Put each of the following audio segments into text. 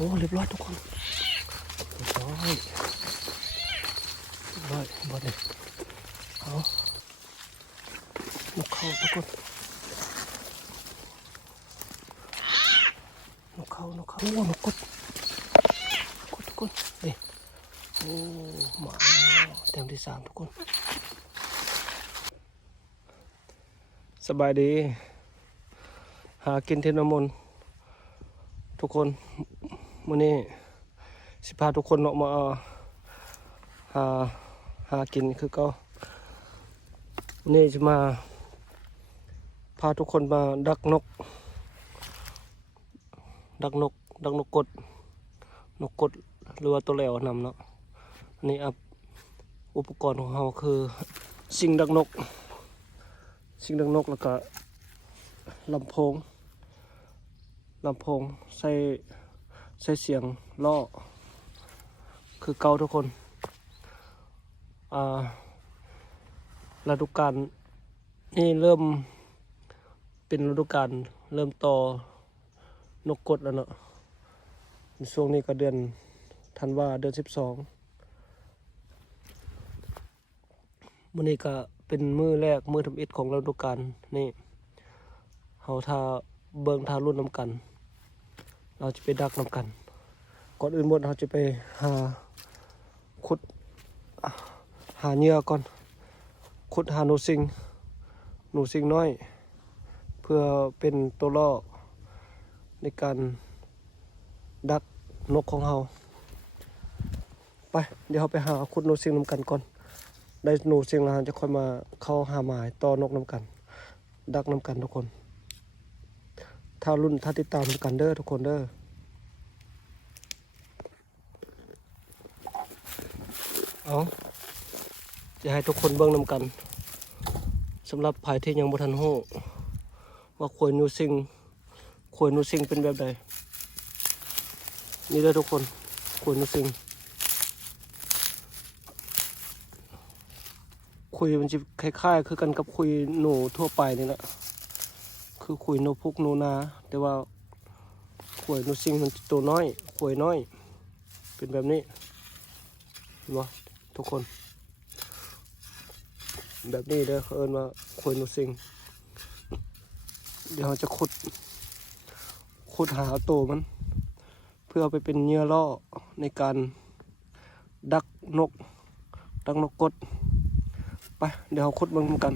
อ้เรียบร้อยทุกคนเรียบร้อยบอลเลยเอานกเข้าทุกคนนกเข้โอ้นกกดทุกคนเด้โอ้หมาเต็มที่3ทุกคนสบายดีหากินเทนมนทุกคนมื้อนี้สิพาทุกคนออกมาหากินคือเก่านี่จะมาพาทุกคนมาดักนกกดหรือว่าตัวแหลวนำเนาะนี่อุปกรณ์ของเราคือสิ่งดักนกแล้วก็ลำโพงใส่เสียงล่อคือเก่าทุกคนฤดูกาลนี่เริ่มเป็นฤดูกาลเริ่มต่อนกกดแล้วเนาะช่วงนี้ก็เดือนธันวาเดือน12มื้อนี้ก็เป็นมื้อแรกมื้อทำอิฐของฤดูกาลนี่เฮาท่าเบิ่งท่ารุ่นนำกันเราจะไปดักนำกันก่อนอื่นหมดเราจะไปขุดหาเหยื่อก่อนขุดหาหนูสิงน้อยเพื่อเป็นตัวล่อในการดักนกของเราไปเดี๋ยวเราไปหาขุดหนูสิงนำกันก่อนได้หนูสิงแล้วจะค่อยมาเข้าหาหมายต่อนกนำกันดักนำกันทุกคนถ้าติดตามกันเด้อทุกคนเด้อจะให้ทุกคนเบิ่งนำกันสำหรับภายที่ยังบ่ทันฮู้ว่าขวยนูซิงเป็นแบบใดนี่เด้อทุกคนขวยนูซิงคุยมันจะคล้ายๆคือกันกับคุยหนูทั่วไปนี่แหละคือคุยนกพุกหนูนาแต่ว่าขวยนูซิงมันตัวน้อยขวยน้อยเป็นแบบนี้เห็นบ่ทุกคนแบบนี้เด้อเขาเอิ้นว่าขวยนูซิงเดี๋ยวเราจะขุดหาตัวมันเพื่อเอาไปเป็นเหยื่อล่อในการดักนกกดไปเดี๋ยวเราขุดมันกัน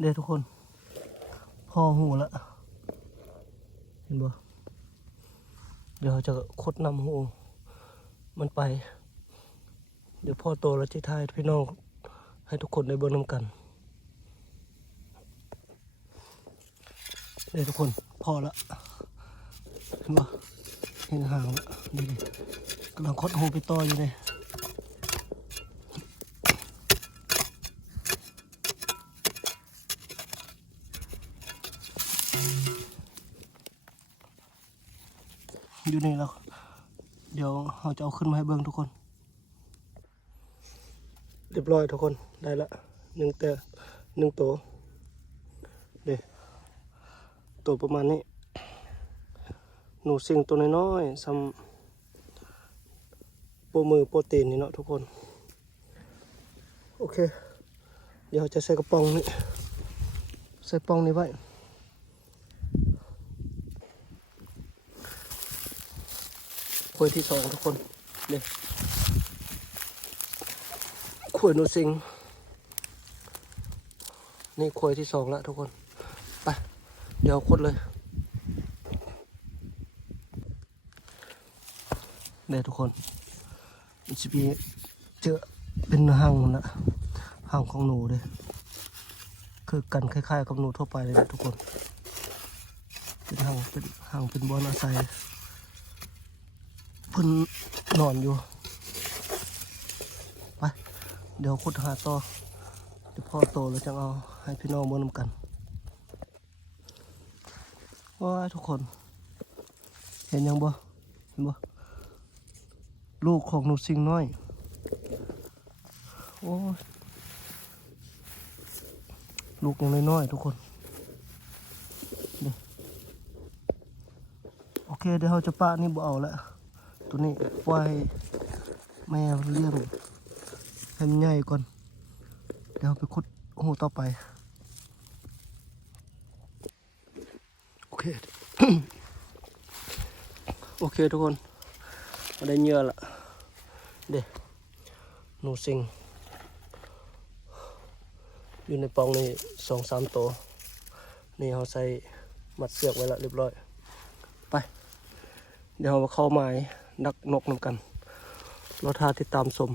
เดี๋ยวทุกคนพอหูแล้วเห็นบ่เดี๋ยวเราจะขุดนำหูมันไปเดี๋ยวพ่อโตแล้วที่ท้ายพี่น้องให้ทุกคนได้เบิ่งนำกันเดี๋ยวทุกคนพอละเห็นบ่เห็นหางละนี่กำลังคดหูไปต่ออยู่เลยอยู่นี่แล้วเดี๋ยวเราจะเอาขึ้นมาให้เบิ่งทุกคนเรียบร้อยทุกคนได้ละ1ตัวนี่ตัวประมาณนี้หนูสิงตัวน้อยๆซ้ำโปมือโปรตีนนี่เนาะทุกคนโอเคเดี๋ยวจะใส่กระป๋องนี่ใส่ปองนี้ไว้ขวยที่2ทุกคนนี่ขวยหนูสิงนี่ขวยที่2แล้วทุกคนไปเดี๋ยวขุดเลยเดี๋ยวทุกคนมันจะมีเจอเป็นหางมันละหางของหนูเลยคือกันคล้ายๆกับหนูทั่วไปเลยนะทุกคนเป็นหางเป็นบอนอาศัยเพิ่นนอนอยู่ไปเดี๋ยวขุดหาต่อเดี๋ยวพ่อโตแล้วจะเอาให้พี่น้องเบิ่งนำกันว้าทุกคนเห็นยังบ่ลูกของหนูสิงน้อยโอ้ลูกยังน้อยๆทุกคน โอเคเดี๋ยวเราจะปะนี่บ่เอาละตัวนี้ปล่อยแม่เลี้ยงให้มันใหญ่ก่อนเดี๋ยวเราไปขุดหูต่อไปโอเค โอเคทุกคนมาได้เหยื่อละเด็หนูสิงอยู่ในปองนี่ 2-3 ตัวนี่เราใส่มัดเสือกไว้ละเรียบร้อยไปเดี๋ยวเราเข้าหมายดักนกนำกันเราทาติดตามสม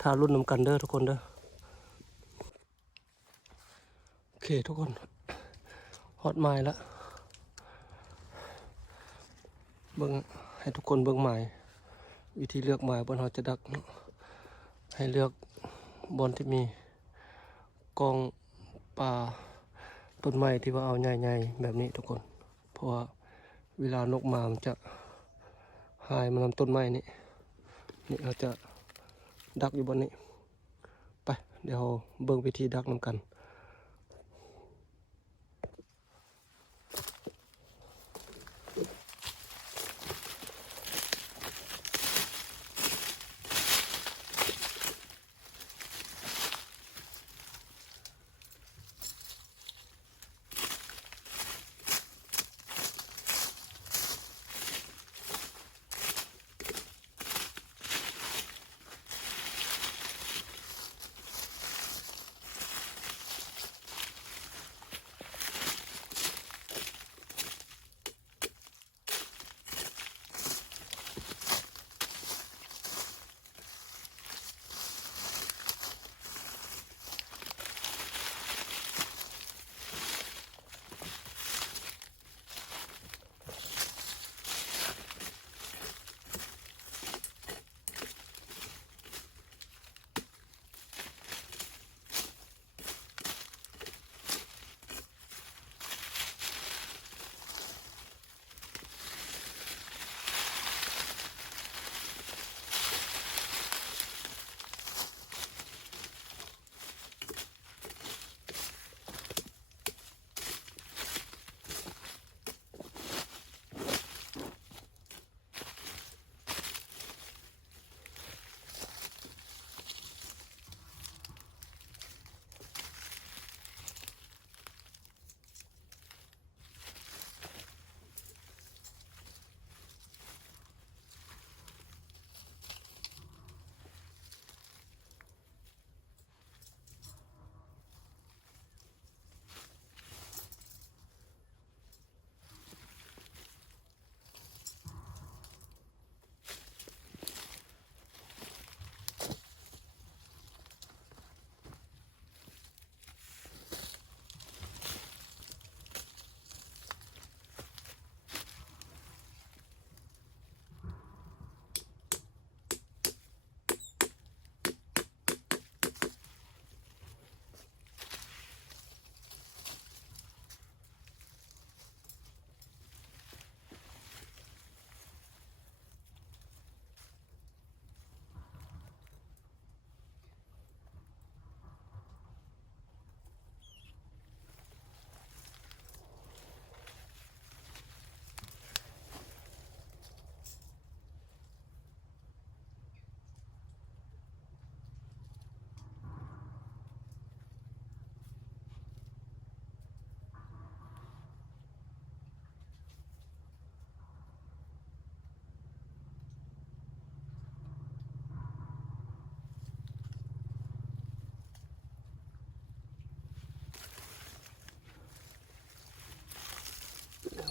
ทารุ่นนำกันเด้อทุกคนเด้อโอเคทุกคนฮอดหมายละเบิ่งให้ทุกคนเบิ่งหมายวิธีเลือกหมายบนเราจะดักให้เลือกบนที่มีกองป่าต้นไม้ที่ว่าเอาใหญ่ๆแบบนี้ทุกคนเพราะว่าเวลานกมามันจะหายมานำต้นไม้นี่เราจะดักอยู่บนนี้ไปเดี๋ยวเบิ่งวิธีดักนำกัน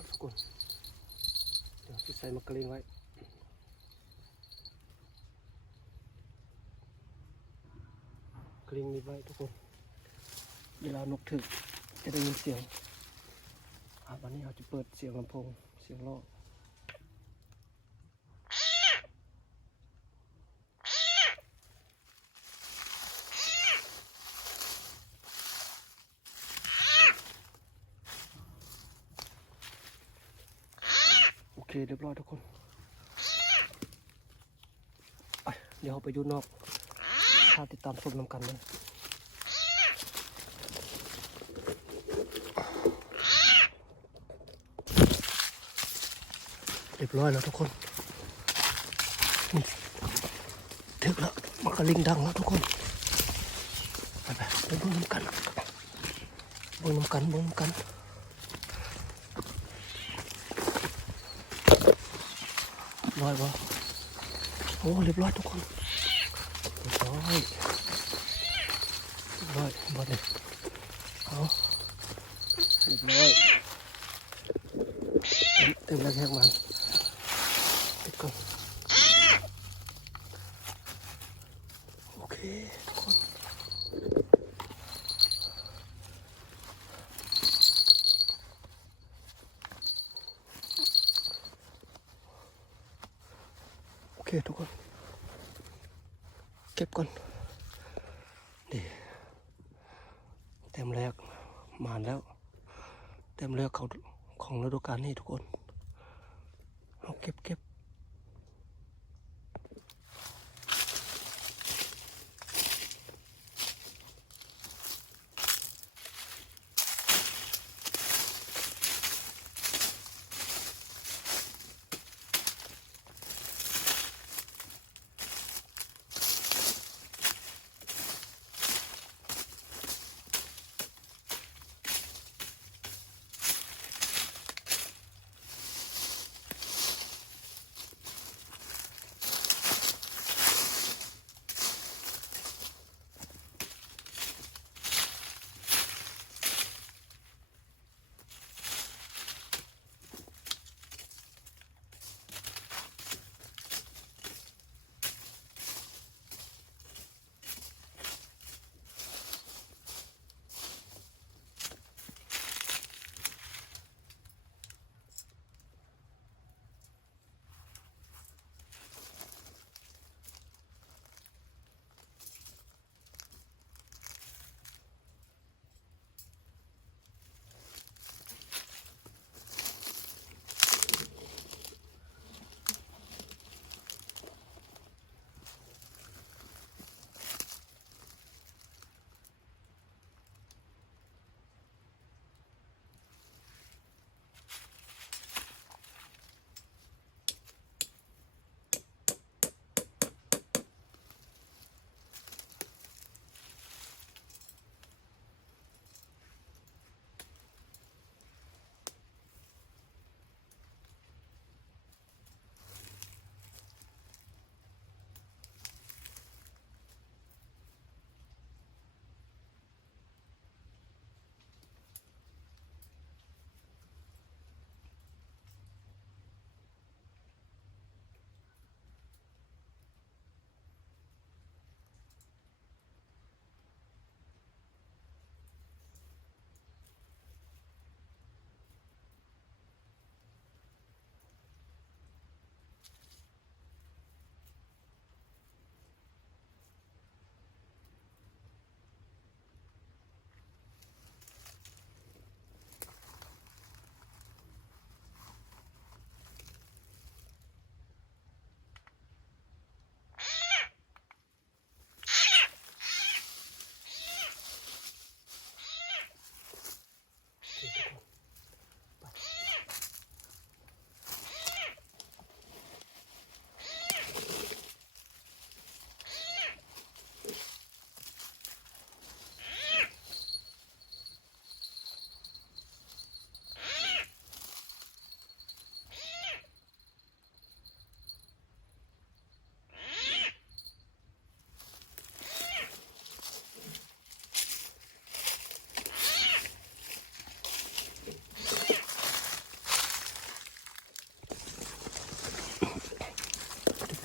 ทุกคนเดี๋ยวจะใส่มะกะลิงไว้กลิ้งนี้ไว้ทุกคนเวลานกถึกจะได้ยินเสียงวันนี้เราจะเปิดเสียงลำโพงเสียงล้อโอเคเรียบร้อยทุกคนเดี๋ยวเราไปอยู่นอกถ้าติดตามชมนำกันเลย เรียบร้อยแล้วทุกคนถึงแล้วมันก็ลิงดังแล้วทุกคนไปเบิ่งน้ำกันร้อยบ่โอ้เรียบร้อยทุกคนเรียบร้อยบ่เนี่ยเอาเรียบร้อยเต็มแล้วแค่มันปิดก่อนโอเคทุกคนโอเคทุกคนเก็บก่อนนี่เต็มแรกมาแล้วเต็มแรกของฤดูกาลนี้ทุกคนเอาเก็บ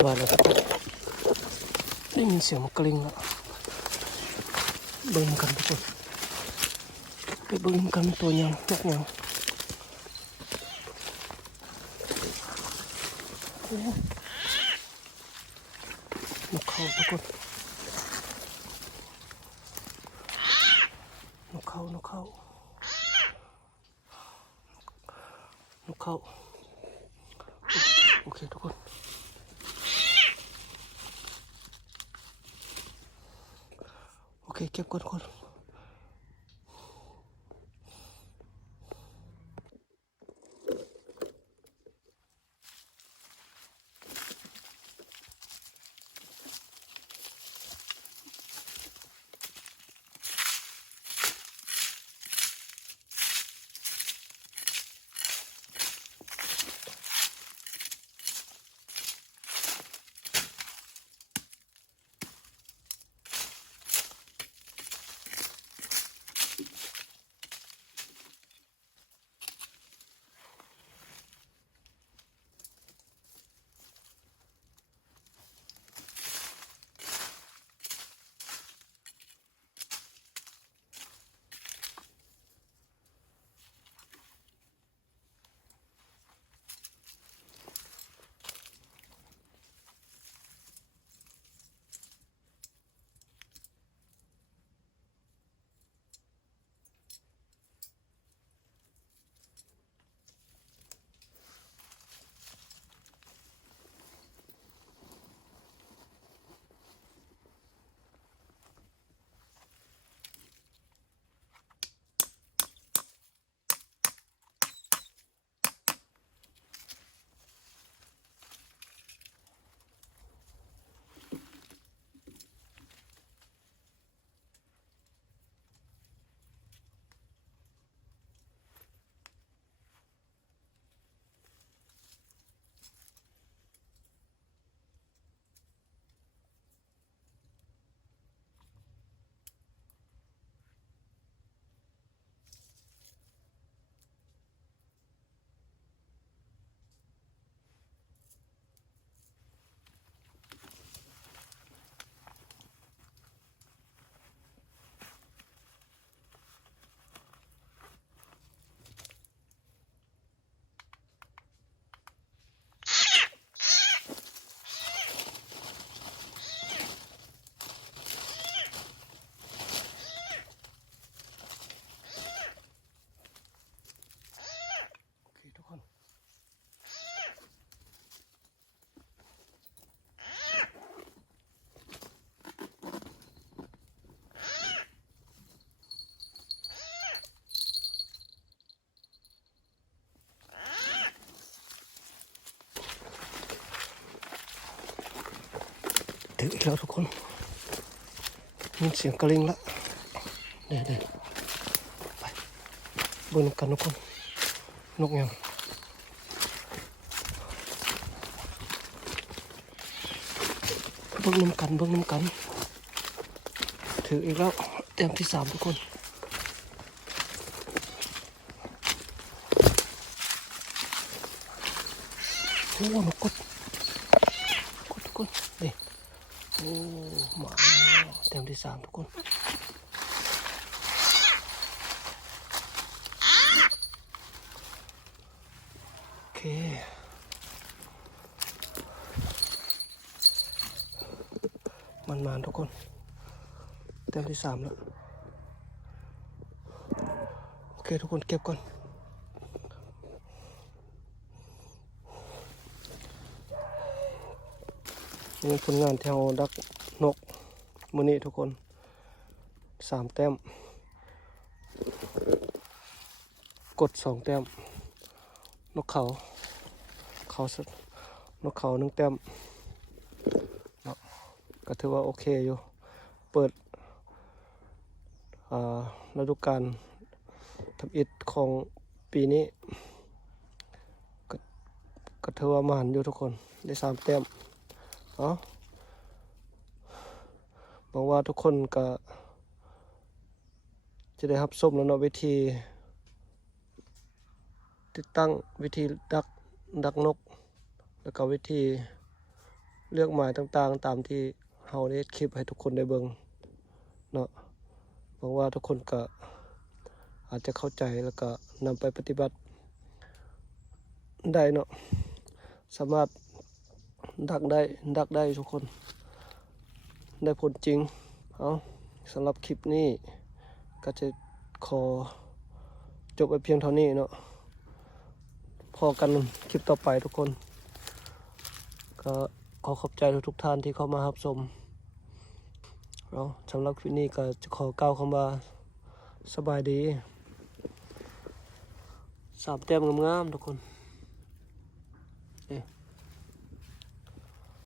ว่าแล้วได้ยินเสียงมันกลิ้งแล้วเบิ่งกันทุกคนไปเบิ่งกันตัวยังนักยังนกเขาทุกคนนกเขาโอเคทุกคนโอเคเก็บก่อนทุกคน ถึงอีกแล้วทุกคนมีเสียงกระลิงละเดี๋ยวไปเบิ่งกันทุกคนนกยังเบิ่งน้ำกันถึงอีกแล้วแต้มที่3ทุกคนโอ้นกกดทุกคนนี่โอ้มาแต้มที่3ทุกคนโอเคมันทุกคนแต้มที่3แล้วโอเคทุกคนเก็บก่อนนี่ผลงานที่เราดักนกมื้อนี้ทุกคน3 แต้มกด2 แต้มนกเขานกเขา1 แต้มเนาะก็ถือว่าโอเคอยู่เปิดฤดูกาลทำอิฐของปีนี้ก็ถือว่ามันอยู่ทุกคนได้3 แต้มหวังว่าทุกคนก็จะได้รับชมแล้วเนาะวิธีติดตั้งวิธีดักนกแล้วก็วิธีเลือกหมายต่างๆตามที่เฮาได้คลิปให้ทุกคนได้เบิ่งเนาะหวังว่าทุกคนก็อาจจะเข้าใจแล้วก็นำไปปฏิบัติได้เนาะสามารถดักได้ทุกคนได้ผลจริงสำหรับคลิปนี้ก็จะขอจบไปเพียงเท่านี้เนาะพอกันคลิปต่อไปทุกคนก็ขอขอบใจทุกท่านที่เข้ามารับชมสำหรับคลิปนี้ก็จะขอกล่าวคำว่าสบายดี3 แต้มงามๆทุกคน